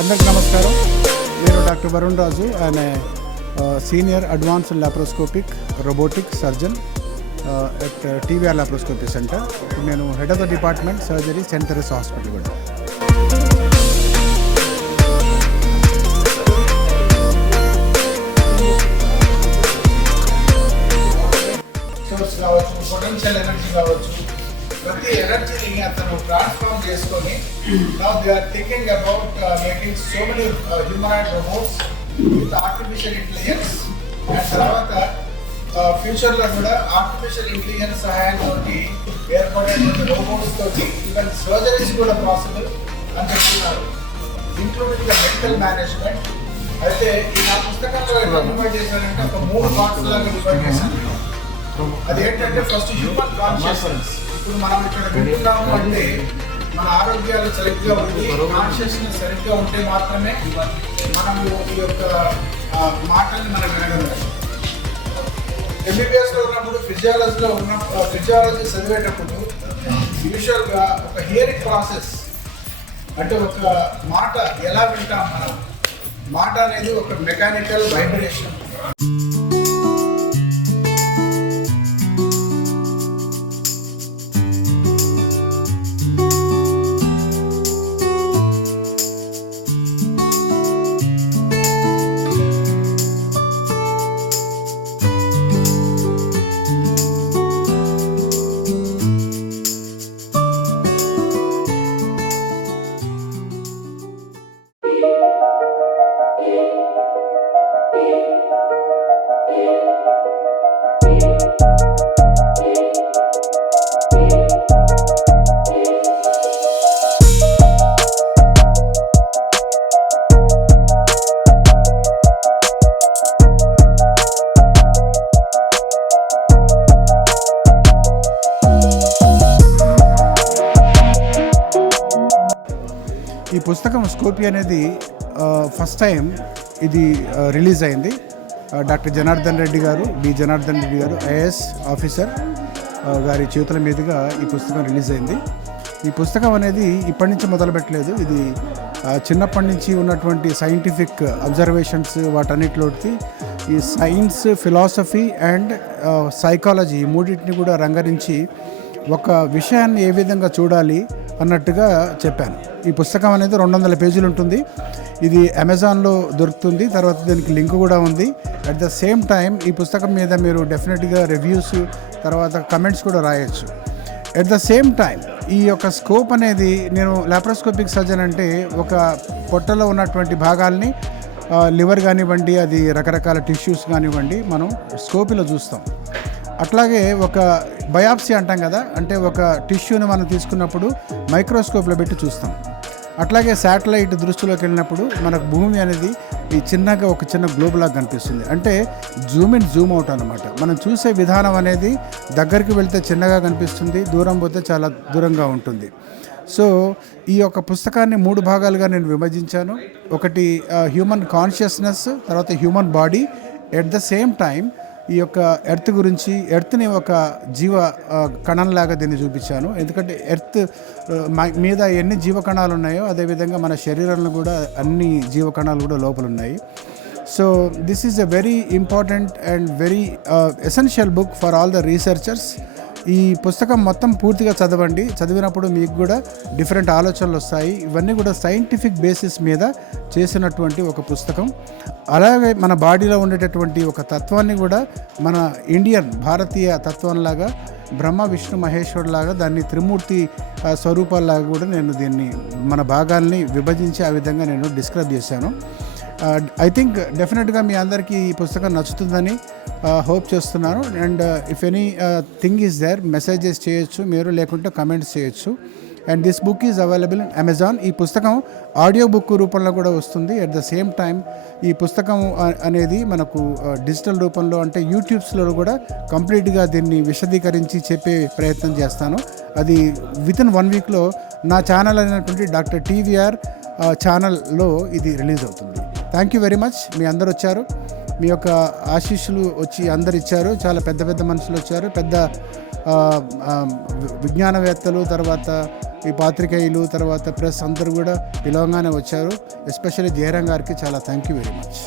అందరికీ నమస్కారం. నేను డాక్టర్ వరుణ్ రాజు. ఆయన senior advanced laparoscopic robotic surgeon at TVR laparoscopy centre. నేను head of the department surgery saint Theresa hospital కూడా. సోర్స్ కావచ్చు, పొటెన్షియల్ ఎనర్జీ కావచ్చు, ప్రతి ఎనర్జీని అతను ట్రాన్స్ఫార్మ్ చేసుకొని now they are thinking about making so many humanoid robots with artificial intelligence. And తర్వాత ఫ్యూచర్లో కూడా ఆర్టిఫిషియల్ ఇంటెలిజెన్స్ సహాయంతో ఏర్పడేటువంటి రోబోట్స్ తోటి ఈవెన్ సర్జరీస్ కూడా పాసిబుల్ అని చెప్తున్నారు, ఇంక్లూడింగ్ ద మెడికల్ మేనేజ్మెంట్. అయితే ఈ నా పుస్తకంలో ఎట్లా డివైడ్ చేశానంటే ఒక 3 పార్ట్స్ లాగా డివైడ్ చేశాను. అదేంటంటే ఫస్ట్ హ్యూమన్ కాన్షియస్నెస్. ఇప్పుడు మనం ఇక్కడ వింటున్నాము అంటే మన ఆరోగ్యాలు సరిగ్గా ఉండి కాన్షియస్నెస్ సరిగ్గా ఉంటే మాత్రమే మనము ఈ యొక్క మాటల్ని మనం వినగలం. ఎంబీబీఎస్లో ఉన్నప్పుడు ఫిజియాలజీ చదివేటప్పుడు యూజువల్గా ఒక హియరింగ్ ప్రాసెస్ అంటే ఒక మాట ఎలా వింటాం మనం, మాట అనేది ఒక మెకానికల్ వైబ్రేషన్. ఈ పుస్తకం స్కోపీ అనేది ఫస్ట్ టైం ఇది రిలీజ్ అయింది. డాక్టర్ జనార్దన్ రెడ్డి గారు, జనార్దన్ రెడ్డి గారు ఐఏఎస్ ఆఫీసర్ గారి చేతుల మీదుగా ఈ పుస్తకం రిలీజ్ అయింది. ఈ పుస్తకం అనేది ఇప్పటి నుంచి మొదలుపెట్టలేదు. ఇది చిన్నప్పటి నుంచి ఉన్నటువంటి సైంటిఫిక్ అబ్జర్వేషన్స్ వాటన్నిటిలోకి ఈ సైన్స్, ఫిలాసఫీ అండ్ సైకాలజీ ఈ మూడింటిని కూడా రంగరించి ఒక విషయాన్ని ఏ విధంగా చూడాలి అన్నట్టుగా చెప్పాను. ఈ పుస్తకం అనేది 200 పేజీలు ఉంటుంది. ఇది అమెజాన్లో దొరుకుతుంది. తర్వాత దీనికి లింక్ కూడా ఉంది. అట్ ద సేమ్ టైం ఈ పుస్తకం మీద మీరు డెఫినెట్గా రివ్యూస్ తర్వాత కమెంట్స్ కూడా రాయొచ్చు. అట్ ద సేమ్ టైం ఈ యొక్క స్కోప్ అనేది, నేను లాప్రోస్కోపిక్ సర్జన్ అంటే ఒక పొట్టలో ఉన్నటువంటి భాగాల్ని లివర్ కానివ్వండి, అది రకరకాల టిష్యూస్ కానివ్వండి, మనం స్కోపీలో చూస్తాం. అట్లాగే ఒక బయాప్సీ అంటాం కదా, అంటే ఒక టిష్యూని మనం తీసుకున్నప్పుడు మైక్రోస్కోప్లో పెట్టి చూస్తాం. అట్లాగే శాటిలైట్ దృష్టిలోకి వెళ్ళినప్పుడు మనకు భూమి అనేది ఈ చిన్నగా ఒక చిన్న గ్లోబ్ లాగా కనిపిస్తుంది. అంటే జూమ్ ఇన్ జూమ్ అవుట్ అనమాట. మనం చూసే విధానం అనేది దగ్గరికి వెళ్తే చిన్నగా కనిపిస్తుంది, దూరం పోతే చాలా దూరంగా ఉంటుంది. సో ఈ యొక్క పుస్తకాన్ని 3 భాగాలుగా నేను విభజించాను. ఒకటి హ్యూమన్ కాన్షియస్నెస్, తర్వాత human body, at the same time ఈ యొక్క ఎర్త్ గురించి, ఎర్త్ని ఒక జీవ కణంలాగా దీన్ని చూపించాను. ఎందుకంటే ఎర్త్ మీద ఎన్ని జీవ కణాలు ఉన్నాయో అదేవిధంగా మన శరీరంలో కూడా అన్ని జీవ కణాలు కూడా లోపల ఉన్నాయి. So this is a very important and very essential book for all the researchers. ఈ పుస్తకం మొత్తం పూర్తిగా చదవండి. చదివినప్పుడు మీకు కూడా డిఫరెంట్ ఆలోచనలు వస్తాయి. ఇవన్నీ కూడా సైంటిఫిక్ బేసిస్ మీద చేసినటువంటి ఒక పుస్తకం. అలాగే మన బాడీలో ఉండేటటువంటి ఒక తత్వాన్ని కూడా మన భారతీయ తత్వంలాగా, బ్రహ్మ విష్ణు మహేశ్వరులాగా, దాన్ని త్రిమూర్తి స్వరూపాల్లాగా కూడా నేను దీన్ని మన భాగాల్ని విభజించి ఆ విధంగా నేను డిస్క్రైబ్ చేశాను. ఐ థింక్ డెఫినెట్గా మీ అందరికీ ఈ పుస్తకం నచ్చుతుందని హోప్ చేస్తున్నాను. And if anything is there, messages చేయొచ్చు మీరు, లేకుంటే కమెంట్స్ చేయొచ్చు. And this book is available in Amazon. ఈ పుస్తకం ఆడియో బుక్ రూపంలో కూడా వస్తుంది. అట్ ద సేమ్ టైం ఈ పుస్తకం అనేది మనకు డిజిటల్ రూపంలో, అంటే యూట్యూబ్స్లో కూడా కంప్లీట్గా దీన్ని విశదీకరించి చెప్పే ప్రయత్నం చేస్తాను. అది వితిన్ 1 వీక్లో నా ఛానల్ అయినటువంటి డాక్టర్ టీవీఆర్ ఛానల్లో ఇది రిలీజ్ అవుతుంది. Thank you very much. మీ అందరు వచ్చారు, మీ యొక్క ఆశీస్సులు వచ్చి అందరు ఇచ్చారు. చాలా పెద్ద పెద్ద మనుషులు వచ్చారు, పెద్ద విజ్ఞానవేత్తలు, తర్వాత ఈ పాత్రికేయులు తర్వాత ప్రెస్ అందరూ కూడా పిలవంగానే వచ్చారు. ఎస్పెషల్లీ జయరాం గారికి చాలా థ్యాంక్ యూ వెరీ మచ్.